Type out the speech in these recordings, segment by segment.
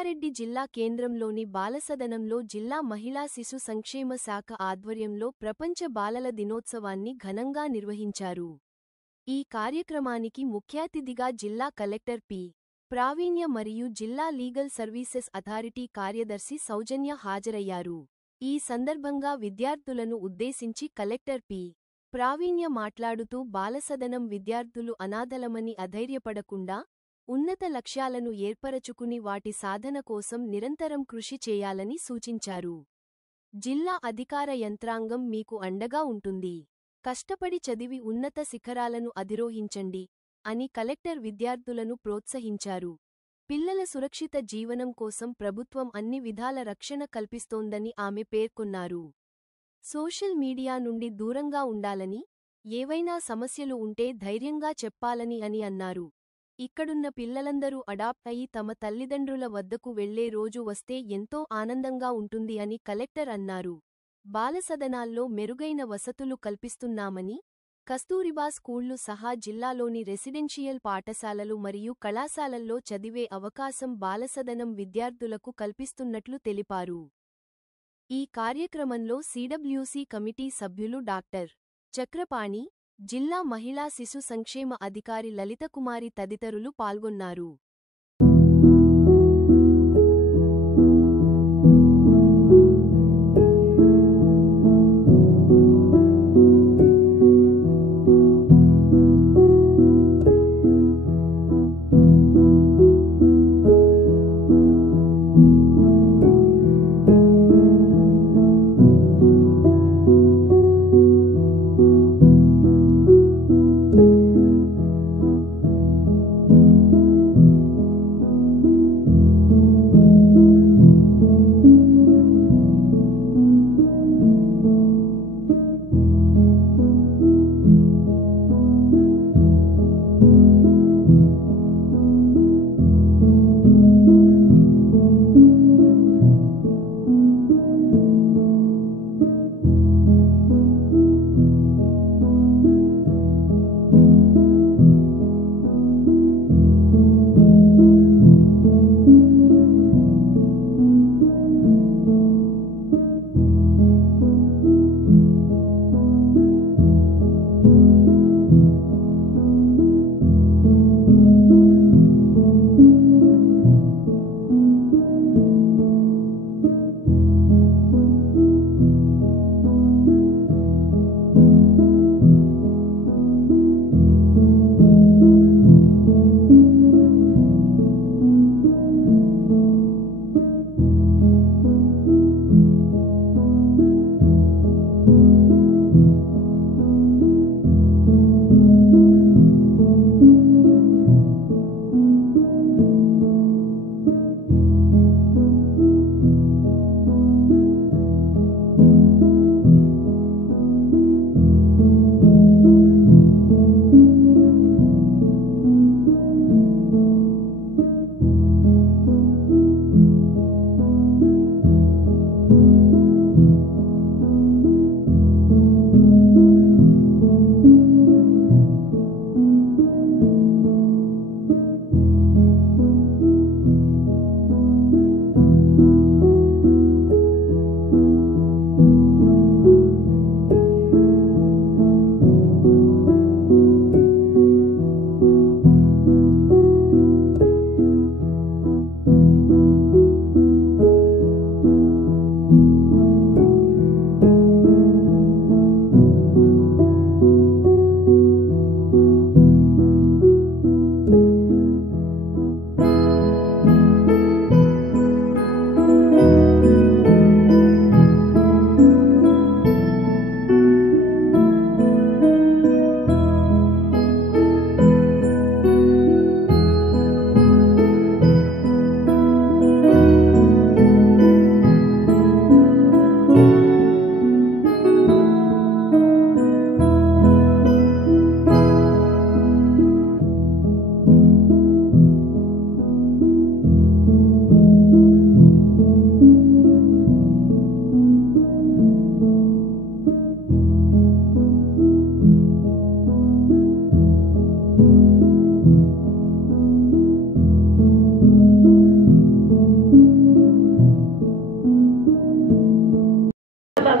రంగారెడ్డి జిల్లా కేంద్రంలోని బాలసదనంలో జిల్లా మహిళా శిశు సంక్షేమ శాఖ ఆధ్వర్యంలో ప్రపంచ బాలల దినోత్సవాన్ని ఘనంగా నిర్వహించారు. ఈ కార్యక్రమానికి ముఖ్యాతిథిగా జిల్లా కలెక్టర్ పి. ప్రావీణ్య మరియు జిల్లా లీగల్ సర్వీసెస్ అథారిటీ కార్యదర్శి సౌజన్య హాజరయ్యారు. ఈ సందర్భంగా విద్యార్థులను ఉద్దేశించి కలెక్టర్ పి. ప్రావీణ్య మాట్లాడుతూ బాలసదనం విద్యార్థులు అనాథలమని అధైర్యపడకుండా ఉన్నత లక్ష్యాలను ఏర్పరచుకుని వాటి సాధన కోసం నిరంతరం కృషి చేయాలని సూచించారు. జిల్లా అధికార యంత్రాంగం మీకు అండగా ఉంటుంది. కష్టపడి చదివి ఉన్నత శిఖరాలను అధిరోహించండి అని కలెక్టర్ విద్యార్థులను ప్రోత్సహించారు. పిల్లల సురక్షిత జీవనం కోసం ప్రభుత్వం అన్ని విధాల రక్షణ కల్పిస్తోందని ఆమె పేర్కొన్నారు. సోషల్ మీడియా నుండి దూరంగా ఉండాలని, ఏవైనా సమస్యలు ఉంటే ధైర్యంగా చెప్పాలని అని అన్నారు. ఇక్కడున్న పిల్లలందరూ అడాప్ట్ అయి తమ తల్లిదండ్రుల వద్దకు వెళ్లే రోజు వస్తే ఎంతో ఆనందంగా ఉంటుంది అని కలెక్టర్ అన్నారు. బాలసదనాల్లో మెరుగైన వసతులు కల్పిస్తున్నామని, కస్తూరిబా స్కూళ్లు సహా జిల్లాలోని రెసిడెన్షియల్ పాఠశాలలు మరియు కళాశాలల్లో చదివే అవకాశం బాలసదనం విద్యార్థులకు కల్పిస్తున్నట్లు తెలిపారు. ఈ కార్యక్రమంలో సిడబ్ల్యూసి కమిటీ సభ్యులు డాక్టర్ చక్రపాణి, జిల్లా మహిళా శిశు సంక్షేమ అధికారి లలితకుమారి తదితరులు పాల్గొన్నారు.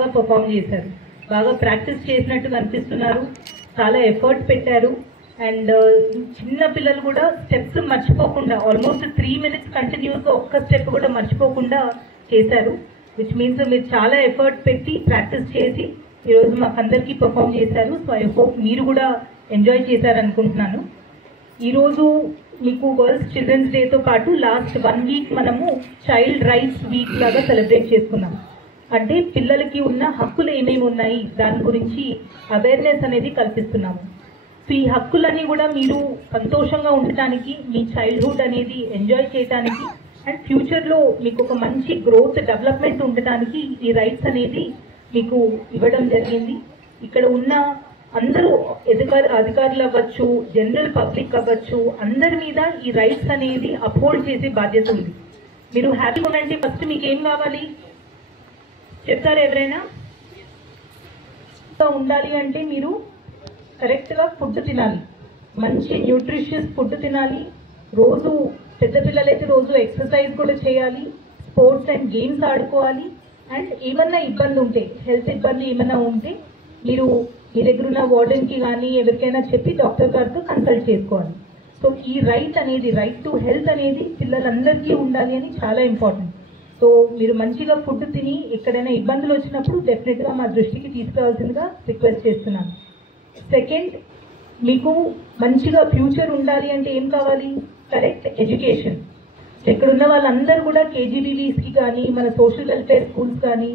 బాగా పర్ఫామ్ చేశారు, బాగా ప్రాక్టీస్ చేసినట్టు కనిపిస్తున్నారు, చాలా ఎఫర్ట్ పెట్టారు. అండ్ చిన్న పిల్లలు కూడా స్టెప్స్ మర్చిపోకుండా ఆల్మోస్ట్ 3 minutes కంటిన్యూస్గా ఒక్క స్టెప్ కూడా మర్చిపోకుండా చేశారు. విచ్ మీన్స్ మీరు చాలా ఎఫర్ట్ పెట్టి ప్రాక్టీస్ చేసి ఈరోజు మాకు అందరికీ పర్ఫామ్ చేశారు. సో ఐ హోప్ మీరు కూడా ఎంజాయ్ చేశారనుకుంటున్నాను. ఈరోజు మీకు వరల్డ్ చిల్డ్రన్స్ డేతో పాటు లాస్ట్ 1 week మనము చైల్డ్ రైట్స్ వీక్ లాగా సెలబ్రేట్ చేసుకున్నాం. అంటే పిల్లలకి ఉన్న హక్కులు ఏమేమి ఉన్నాయి దాని గురించి అవేర్నెస్ అనేది కల్పిస్తున్నాము. సో ఈ హక్కులన్నీ కూడా మీరు సంతోషంగా ఉండటానికి, మీ చైల్డ్హుడ్ అనేది ఎంజాయ్ చేయడానికి అండ్ ఫ్యూచర్లో మీకు ఒక మంచి గ్రోత్ డెవలప్మెంట్ ఉండటానికి ఈ రైట్స్ అనేది మీకు ఇవ్వడం జరిగింది. ఇక్కడ ఉన్న అందరూ అధికారులు అవ్వచ్చు, జనరల్ పబ్లిక్ అవ్వచ్చు, అందరి మీద ఈ రైట్స్ అనేది అప్హోల్డ్ చేసే బాధ్యత ఉంది. మీరు హ్యాపీగా ఉండండి. ఫస్ట్ మీకు ఏం కావాలి చెప్తారు ఎవరైనా? ఉండాలి అంటే మీరు కరెక్ట్గా ఫుడ్ తినాలి, మంచి న్యూట్రిషియస్ ఫుడ్ తినాలి, రోజు పెద్ద పిల్లలైతే రోజు ఎక్సర్సైజ్ కూడా చేయాలి, స్పోర్ట్స్ అండ్ గేమ్స్ ఆడుకోవాలి. అండ్ ఏమన్నా ఇబ్బంది ఉంటే, హెల్త్ ఇబ్బంది ఏమైనా ఉంటే మీరు మీ దగ్గర ఉన్న వార్డెన్కి కానీ ఎవరికైనా చెప్పి డాక్టర్ గారితో కన్సల్ట్ చేసుకోవాలి. సో ఈ రైట్ టు హెల్త్ అనేది పిల్లలందరికీ ఉండాలి అని చాలా ఇంపార్టెంట్. సో మీరు మంచిగా ఫుడ్ తిని ఎక్కడైనా ఇబ్బందులు వచ్చినప్పుడు డెఫినెట్గా మా దృష్టికి తీసుకురావాల్సిందిగా రిక్వెస్ట్ చేస్తున్నాను. సెకండ్, మీకు మంచిగా ఫ్యూచర్ ఉండాలి అంటే ఏం కావాలి? Correct education. ఇక్కడున్న వాళ్ళందరూ కూడా కేజీబీవీస్కి కానీ, మన సోషల్ వెల్ఫేర్ స్కూల్స్ కానీ,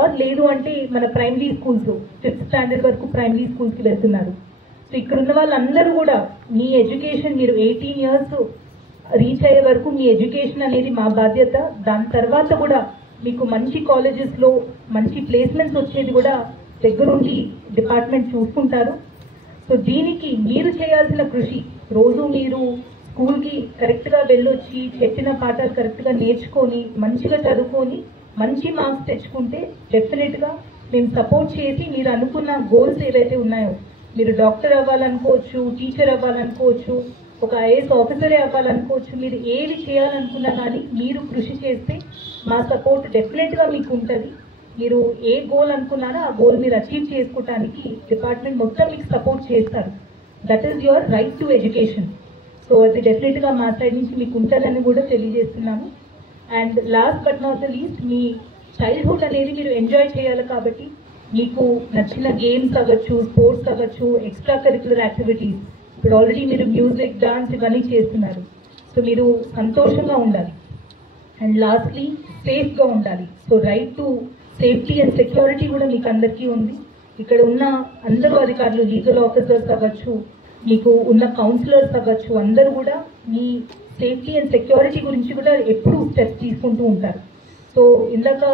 ఆర్ లేదు అంటే మన ప్రైమరీ స్కూల్స్ 5th standard వరకు ప్రైమరీ స్కూల్స్కి వెళ్తున్నారు. సో ఇక్కడున్న వాళ్ళందరూ కూడా మీ ఎడ్యుకేషన్, మీరు 18 years రీచ్ అయ్యే వరకు మీ ఎడ్యుకేషన్ అనేది మా బాధ్యత. దాని తర్వాత కూడా మీకు మంచి కాలేజెస్లో మంచి ప్లేస్మెంట్స్ వచ్చేది కూడా దగ్గరుండి డిపార్ట్మెంట్ చూసుకుంటారు. సో దీనికి మీరు చేయాల్సిన కృషి, రోజు మీరు స్కూల్కి కరెక్ట్గా వెళ్ళొచ్చి చెప్పిన పాఠాలు కరెక్ట్గా నేర్చుకొని మంచిగా చదువుకొని మంచి మార్క్స్ తెచ్చుకుంటే డెఫినెట్గా మేము సపోర్ట్ చేసి మీరు అనుకున్న గోల్స్ ఏవైతే ఉన్నాయో, మీరు డాక్టర్ అవ్వాలనుకోవచ్చు, టీచర్ అవ్వాలనుకోవచ్చు, ఒక ఐఏఎస్ ఆఫీసరే అవ్వాలనుకోవచ్చు, మీరు ఏది చేయాలనుకున్నా కానీ మీరు కృషి చేస్తే మా సపోర్ట్ డెఫినెట్గా మీకు ఉంటుంది. మీరు ఏ గోల్ అనుకున్నారో ఆ గోల్ మీరు అచీవ్ చేసుకోవడానికి డిపార్ట్మెంట్ మొత్తం మీకు సపోర్ట్ చేస్తారు. That is your right to education. So అది డెఫినెట్గా మా సైడ్ నుంచి మీకు ఉంటుందని కూడా తెలియజేస్తున్నాము. And last but not the least, me childhood అనేది మీరు ఎంజాయ్ చేయాలి కాబట్టి మీకు నచ్చిన గేమ్స్ అవ్వచ్చు, స్పోర్ట్స్ అవ్వచ్చు, ఎక్స్ట్రా కరిక్యులర్ యాక్టివిటీస్, ఇప్పుడు ఆల్రెడీ మీరు మ్యూజిక్, డాన్స్ ఇవన్నీ చేస్తున్నారు. సో మీరు సంతోషంగా ఉండాలి. అండ్ లాస్ట్లీ సేఫ్గా ఉండాలి. So right to safety and security కూడా మీకు అందరికీ ఉంది. ఇక్కడ ఉన్న అందరూ అధికారులు, లీగల్ ఆఫీసర్స్ అవ్వచ్చు, మీకు ఉన్న కౌన్సిలర్స్ అవ్వచ్చు, అందరూ కూడా మీ సేఫ్టీ అండ్ సెక్యూరిటీ గురించి కూడా ఎప్పుడూ స్టెప్స్ తీసుకుంటూ ఉంటారు. సో ఇందాక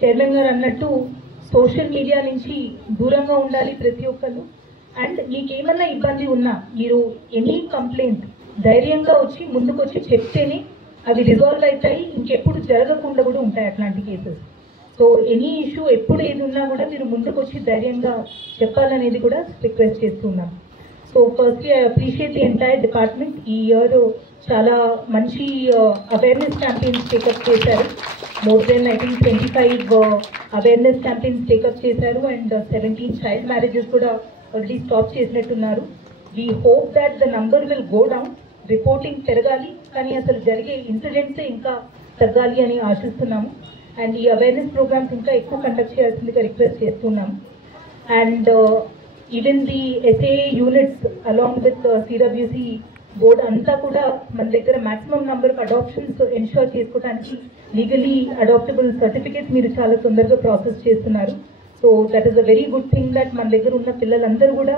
చైర్మన్ గారు అన్నట్టు సోషల్ మీడియా నుంచి దూరంగా ఉండాలి ప్రతి ఒక్కరు. అండ్ మీకేమన్నా ఇబ్బంది ఉన్నా మీరు ఎనీ కంప్లైంట్ ధైర్యంగా వచ్చి ముందుకు వచ్చి చెప్తేనే అవి రిజాల్వ్ అవుతాయి, ఇంకెప్పుడు జరగకుండా కూడా ఉంటాయి అట్లాంటి కేసెస్. సో ఎనీ ఇష్యూ ఎప్పుడు ఏది ఉన్నా కూడా మీరు ముందుకు వచ్చి ధైర్యంగా చెప్పాలనేది కూడా రిక్వెస్ట్ చేస్తున్నాం. So firstly I appreciate the entire department. ఈ ఇయర్ చాలా మంచి అవేర్నెస్ క్యాంపెయిన్స్ టేకప్ చేశారు. More than I think 25 awareness campaigns take up చేశారు. అండ్ 17 చైల్డ్ మ్యారేజెస్ కూడా ఆల్రెడీ స్టాప్ చేసినట్టున్నారు. We hope that the number will go down. Reporting పెరగాలి, కానీ అసలు జరిగే ఇన్సిడెంట్సే ఇంకా తగ్గాలి అని ఆశిస్తున్నాము. అండ్ ఈ అవేర్నెస్ ప్రోగ్రామ్స్ ఇంకా ఎక్కువ కండక్ట్ చేయాల్సిందిగా రిక్వెస్ట్ చేస్తున్నాము. And even the SAA units along with CWC board అంతా కూడా మన దగ్గర maximum number of adoptions ensure చేసుకోవడానికి లీగలీ అడాప్టబుల్ సర్టిఫికేట్స్ మీరు చాలా తొందరగా ప్రాసెస్ చేస్తున్నారు. So that is a very good thing that మన దగ్గర ఉన్న పిల్లలందరూ కూడా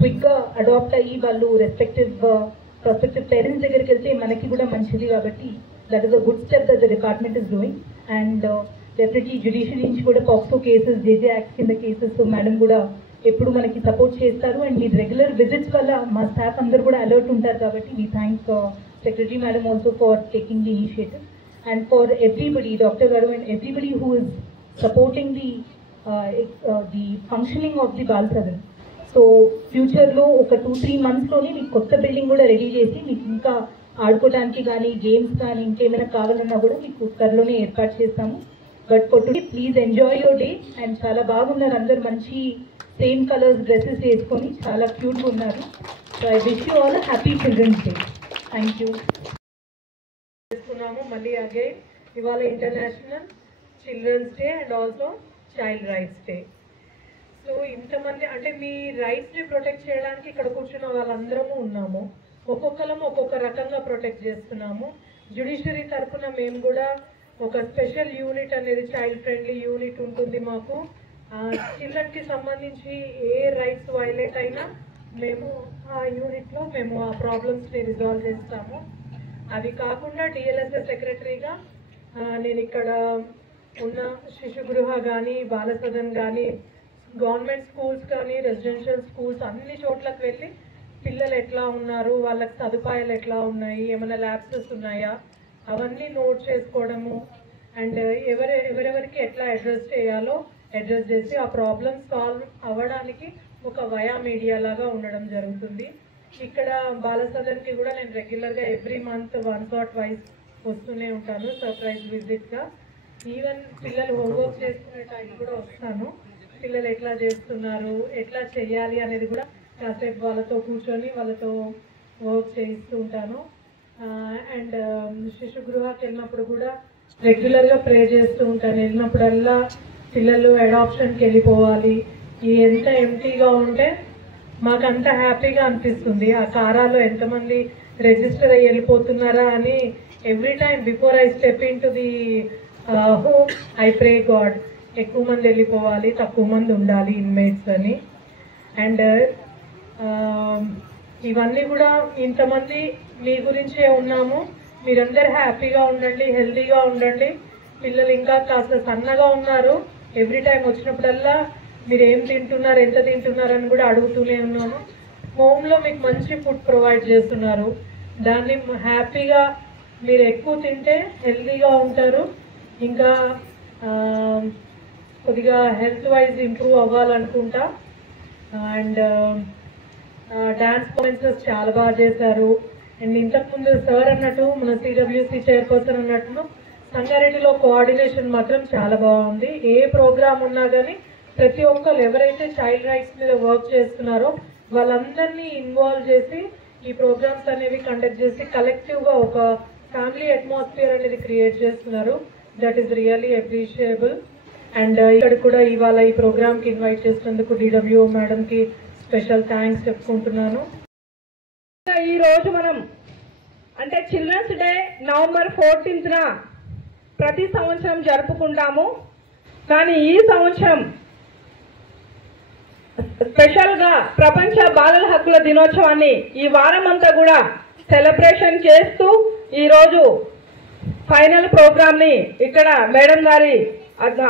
క్విక్గా అడాప్ట్ అయ్యి వాళ్ళు ప్రాస్పెక్టివ్ పేరెంట్స్ దగ్గరికి వెళ్తే మనకి కూడా మంచిది. కాబట్టి that is a good step that the department is doing. And definitely judiciary నుంచి కూడా పాక్సో కేసెస్, జేజే యాక్ట్ కింద కేసెస్ మేడం కూడా ఎప్పుడు మనకి సపోర్ట్ చేస్తారు. అండ్ మీ రెగ్యులర్ విజిట్స్ వల్ల మా స్టాఫ్ అందరూ కూడా అలర్ట్ ఉంటారు. కాబట్టి we thank secretary madam also for taking the initiative and for everybody, doctor గారు and everybody who is supporting the functioning of the Bal Sadan. So ఫ్యూచర్లో ఒక 2-3 monthsలోనే మీకు కొత్త బిల్డింగ్ కూడా రెడీ చేసి మీకు ఇంకా ఆడుకోవడానికి కానీ, గేమ్స్ కానీ ఇంకేమైనా కావాలన్నా కూడా మీకు త్వరలోనే ఏర్పాటు చేస్తాము. But for today please enjoy your day. And చాలా బాగున్నారు, అందరు మంచి సేమ్ కలర్స్ డ్రెస్సెస్ వేసుకొని చాలా క్యూట్గా ఉన్నారు. So I wish you all happy children's day. Thank you. మళ్ళీ అగైన్ ఇవాళ international children's day and also child rights day. So ఇంతమంది అంటే మీ రైట్స్ని ప్రొటెక్ట్ చేయడానికి ఇక్కడ కూర్చున్న వాళ్ళందరము ఉన్నాము. ఒక్కొక్కరం ఒక్కొక్క రకంగా ప్రొటెక్ట్ చేస్తున్నాము. జ్యుడిషియరీ తరఫున మేము కూడా ఒక స్పెషల్ యూనిట్ అనేది చైల్డ్ ఫ్రెండ్లీ యూనిట్ ఉంటుంది మాకు. చిల్డ్రన్కి సంబంధించి ఏ రైట్స్ వైలేట్ అయినా మేము ఆ యూనిట్లో మేము ఆ ప్రాబ్లమ్స్ని రిజాల్వ్ చేస్తాము. అవి కాకుండా డిఎల్ఎస్ఎస్ సెక్రటరీగా నేను ఇక్కడ ఉన్న శిశు గృహ కానీ బాలసదన్ కానీ గవర్నమెంట్ స్కూల్స్ కానీ రెసిడెన్షియల్ స్కూల్స్ అన్ని చోట్లకు వెళ్ళి పిల్లలు ఎట్లా ఉన్నారు, వాళ్ళకి సదుపాయాలు ఎట్లా ఉన్నాయి, ఏమైనా ల్యాబ్సెస్ ఉన్నాయా అవన్నీ నోట్ చేసుకోవడము అండ్ ఎవరెవరికి ఎట్లా అడ్రస్ చేయాలో అడ్రస్ చేసి ఆ ప్రాబ్లమ్ సాల్వ్ అవ్వడానికి ఒక వయా మీడియా లాగా ఉండడం జరుగుతుంది. ఇక్కడ బాలసదన్కి కూడా నేను రెగ్యులర్గా every month once or twice వస్తూనే ఉంటాను సర్ప్రైజ్ విజిట్గా. ఈవెన్ పిల్లలు హోంవర్క్ చేసుకునే టైం కూడా వస్తాను. పిల్లలు ఎట్లా చేస్తున్నారు, ఎట్లా చేయాలి అనేది కూడా కాసేపు వాళ్ళతో కూర్చొని వాళ్ళతో వర్క్ చేయిస్తూ ఉంటాను. అండ్ శిశు గృహకి వెళ్ళినప్పుడు కూడా రెగ్యులర్గా ప్రే చేస్తూ ఉంటాను. వెళ్ళినప్పుడల్లా పిల్లలు అడాప్షన్కి వెళ్ళిపోవాలి. ఎంత ఎంటీగా ఉంటే మాకంత హ్యాపీగా అనిపిస్తుంది. ఆ కారాలో ఎంతమంది రిజిస్టర్ అయ్యి వెళ్ళిపోతున్నారా అని every time before I step in to the home I pray God ఎక్కువ మంది వెళ్ళిపోవాలి, తక్కువ మంది ఉండాలి ఇన్మేట్స్ అని. అండ్ ఇవన్నీ కూడా ఇంతమంది మీ గురించే ఉన్నాము. మీరందరూ హ్యాపీగా ఉండండి, హెల్తీగా ఉండండి. పిల్లలు ఇంకా కాస్త సన్నగా ఉన్నారు. ఎవ్రీ టైం వచ్చినప్పుడల్లా మీరు ఏం తింటున్నారు, ఎంత తింటున్నారు అని కూడా అడుగుతూనే ఉన్నాము. హోమ్లో మీకు మంచి ఫుడ్ ప్రొవైడ్ చేస్తున్నారు. దాన్ని హ్యాపీగా మీరు ఎక్కువ తింటే హెల్తీగా ఉంటారు. ఇంకా కొద్దిగా హెల్త్ వైజ్ ఇంప్రూవ్ అవ్వాలనుకుంటా. అండ్ డాన్స్ పర్ఫార్మెన్సెస్ చాలా బాగా చేశారు. అండ్ ఇంతకుముందు సార్ అన్నట్టు మన సిడబ్ల్యూసి చైర్పర్సన్ అన్నట్టు సంగారెడ్డిలో కోఆర్డినేషన్ మాత్రం చాలా బాగుంది. ఏ ప్రోగ్రామ్ ఉన్నా కానీ ప్రతి ఒక్కరు ఎవరైతే చైల్డ్ రైట్స్ మీద వర్క్ చేస్తున్నారో వాళ్ళందరినీ ఇన్వాల్వ్ చేసి ఈ ప్రోగ్రామ్స్ అనేవి కండక్ట్ చేసి కలెక్టివ్గా ఒక ఫ్యామిలీ అట్మాస్ఫియర్ అనేది క్రియేట్ చేస్తున్నారు. That is really appreciable. And ఇక్కడ కూడా ఇవాళ ఈ ప్రోగ్రామ్కి ఇన్వైట్ చేసినందుకు డిడబ్ల్యూఓ మేడంకి స్పెషల్ థ్యాంక్స్ చెప్పుకుంటున్నాను. ఈరోజు మనం అంటే చిల్డ్రన్స్ డే నవంబర్ 14న ప్రతి సంవత్సరం జరుపుకుంటాము. కానీ ఈ సంవత్సరం స్పెషల్గా ప్రపంచ బాలల హక్కుల దినోత్సవాన్ని ఈ వారం అంతా కూడా సెలబ్రేషన్ చేస్తూ ఈరోజు ఫైనల్ ప్రోగ్రామ్ని ఇక్కడ మేడం గారి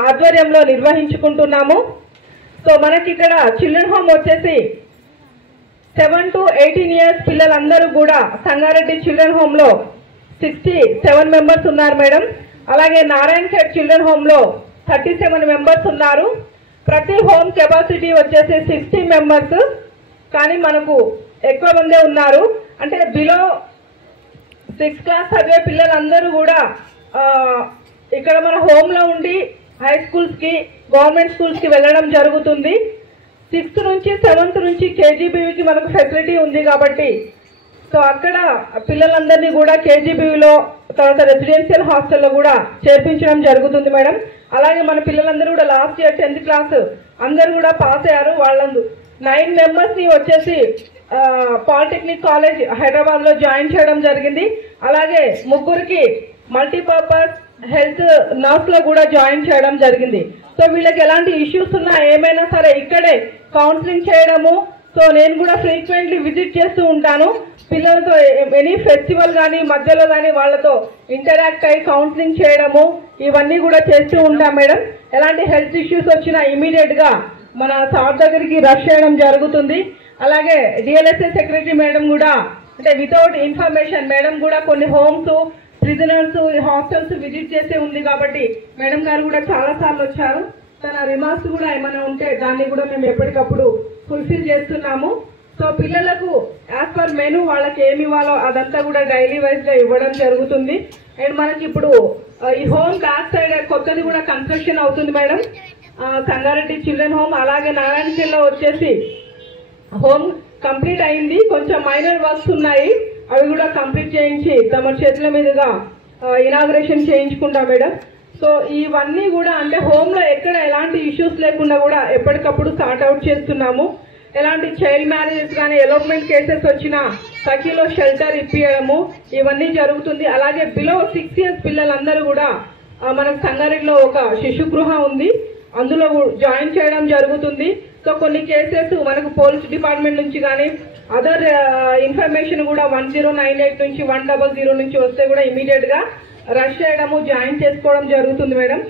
ఆధ్వర్యంలో నిర్వహించుకుంటున్నాము. సో మనకి ఇక్కడ చిల్డ్రన్ హోమ్ వచ్చేసి 7 to 18 years పిల్లలందరూ కూడా సంగారెడ్డి చిల్డ్రన్ హోమ్లో 67 మెంబర్స్ ఉన్నారు మేడం. అలాగే నారాయణ ఖేడ్ చిల్డ్రన్ హోమ్లో 37 మెంబర్స్ ఉన్నారు. ప్రతి హోమ్ కెపాసిటీ వచ్చేసి 60 మెంబర్స్. కానీ మనకు ఎక్కువ మందే ఉన్నారు. అంటే బిలో 6th క్లాస్ చదివే పిల్లలందరూ కూడా ఇక్కడ మన హోమ్లో ఉండి హై స్కూల్స్కి గవర్నమెంట్ స్కూల్స్కి వెళ్ళడం జరుగుతుంది. 6th నుంచి 7th నుంచి కేజీబీవీకి మనకు ఫెసిలిటీ ఉంది కాబట్టి సో అక్కడ పిల్లలందరినీ కూడా కేజీబీవీలో తర్వాత రెసిడెన్షియల్ హాస్టల్లో కూడా చేర్పించడం జరుగుతుంది మేడం. అలాగే మన పిల్లలందరూ కూడా లాస్ట్ ఇయర్ 10th క్లాస్ అందరూ కూడా పాస్ అయ్యారు. వాళ్ళందరూ 9 మెంబర్స్ని వచ్చేసి పాలిటెక్నిక్ కాలేజ్ హైదరాబాద్లో జాయిన్ చేయడం జరిగింది. అలాగే 3 మల్టీపర్పస్ హెల్త్ నర్స్లో కూడా జాయిన్ చేయడం జరిగింది. సో వీళ్ళకి ఎలాంటి ఇష్యూస్ ఉన్నా ఏమైనా సరే ఇక్కడే కౌన్సిలింగ్ చేయడము. సో నేను కూడా ఫ్రీక్వెంట్లీ విజిట్ చేస్తూ ఉంటాను. పిల్లలతో ఎనీ ఫెస్టివల్ కానీ మధ్యలో కానీ వాళ్ళతో ఇంటరాక్ట్ అయ్యి కౌన్సిలింగ్ చేయడము ఇవన్నీ కూడా చేస్తూ ఉంటాం మేడం. ఎలాంటి హెల్త్ ఇష్యూస్ వచ్చినా ఇమీడియట్గా మన సార్ దగ్గరికి రష్ చేయడం జరుగుతుంది. అలాగే డిఎల్ఎస్ఎస్ సెక్రటరీ మేడం కూడా అంటే వితౌట్ ఇన్ఫర్మేషన్ మేడం కూడా కొన్ని హోమ్స్ ప్రిజనర్స్ హాస్టల్స్ విజిట్ చేసే ఉంది కాబట్టి మేడం గారు కూడా చాలా సార్లు వచ్చారు. తన రిమార్క్స్ కూడా ఏమైనా ఉంటే దాన్ని కూడా మేము ఎప్పటికప్పుడు ఫుల్ఫిల్ చేస్తున్నాము. సో పిల్లలకు యాజ్ పర్ మెనూ వాళ్ళకి ఏమి ఇవ్వాలో అదంతా కూడా డైలీ వైజ్గా ఇవ్వడం జరుగుతుంది. అండ్ మనకి ఇప్పుడు ఈ హోమ్ బ్యాక్ సైడ్ కొత్తది కూడా కన్స్ట్రక్షన్ అవుతుంది మేడం. సంగారెడ్డి చిల్డ్రన్ హోమ్, అలాగే నారాయణఖేడ్లో వచ్చేసి హోమ్ కంప్లీట్ అయింది. కొంచెం మైనర్ వర్క్స్ ఉన్నాయి, అవి కూడా కంప్లీట్ చేయించి తమ చేతుల మీదుగా ఇనాగ్రేషన్ చేయించుకుంటాం మేడం. సో ఇవన్నీ కూడా అంటే హోమ్లో ఎక్కడ ఎలాంటి ఇష్యూస్ లేకుండా కూడా ఎప్పటికప్పుడు సార్ట్ అవుట్ చేస్తున్నాము. ఎలాంటి చైల్డ్ మ్యారేజెస్ కానీ ఎలోప్మెంట్ కేసెస్ వచ్చినా సఖీలో షెల్టర్ ఇప్పియడము ఇవన్నీ జరుగుతుంది. అలాగే బిలో 6 years పిల్లలందరూ కూడా మనకు సంగారెడ్డిలో ఒక శిశు గృహ ఉంది, అందులో జాయిన్ చేయడం జరుగుతుంది. సో కొన్ని కేసెస్ మనకు పోలీస్ డిపార్ట్మెంట్ నుంచి కానీ అదర్ ఇన్ఫర్మేషన్ కూడా 1098 నుంచి 100 నుంచి వస్తే కూడా ఇమీడియట్ గా రష్ చేయడము జాయిన్ చేసుకోవడం జరుగుతుంది మేడం.